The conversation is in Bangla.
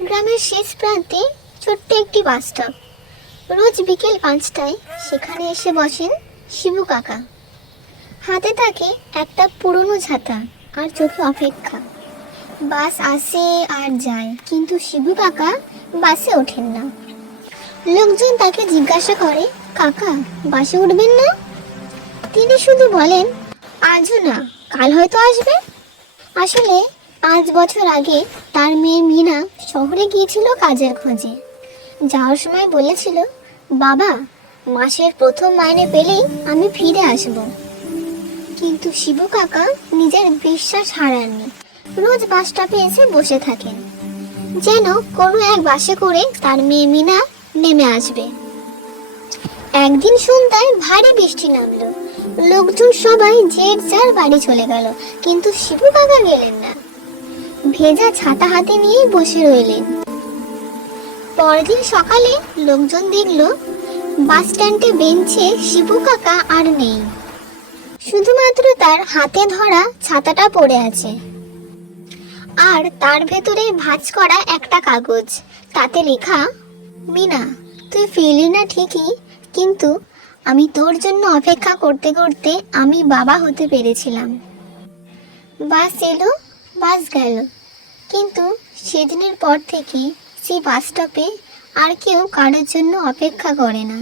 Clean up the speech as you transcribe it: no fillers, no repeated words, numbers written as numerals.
গ্রামের শেষ প্রান্তে ছোট্ট একটি বাস স্টপ। রোজ বিকেল 5টায় সেখানে এসে বসেন শিবু কাকা। হাতে থাকে একটা পুরনো ছাতা আর চোখে অপেক্ষা। বাস আসে আর যায়, কিন্তু শিবু কাকা বাসে ওঠেন না। লোকজন তাকে জিজ্ঞাসা করে, কাকা বাসে উঠবেন না? তিনি শুধু বলেন, আজও না, কাল হয়তো আসবে। আসলে 5 বছর আগে তার মেয়ে মিনা শহরে গিয়েছিল কাজের খোঁজে। যাওয়ার সময় বলেছিল, বাবা মাসের প্রথম মাইনে পেলেই আমি ফিরে আসব। কিন্তু শিবু কাকা নিজের বিশ্বাস হারাননি। রোজ বাস স্টপে এসে বসে থাকেন, যেন কোনো এক বাসে করে তার মেয়ে মিনা নেমে আসবে। একদিন সন্ধ্যায় ভারী বৃষ্টি নামলো। লোকজন সবাই যে যার বাড়ি চলে গেল, কিন্তু শিবু কাকা গেলেন না। ভেজা ছাতা হাতে নিয়ে বসে রইলেন। পরদিন সকালে লোকজন দেখলো বাস স্ট্যান্ডে বেঞ্চে শিবু কাকা আর নেই। শুধুমাত্র তার হাতে ধরা ছাতাটা পড়ে আছে, আর তার ভেতরে ভাঁজ করা একটা কাগজ। তাতে লেখা, মিনা তুই ফিরলি না ঠিকই, কিন্তু আমি তোর জন্য অপেক্ষা করতে করতে আমি বাবা হতে পেরেছিলাম। বাস এলো, বাস গেল, কিন্তু সেদিনের পর থেকে সেই বাস স্টপে আর কেউ কারোর জন্য অপেক্ষা করে না।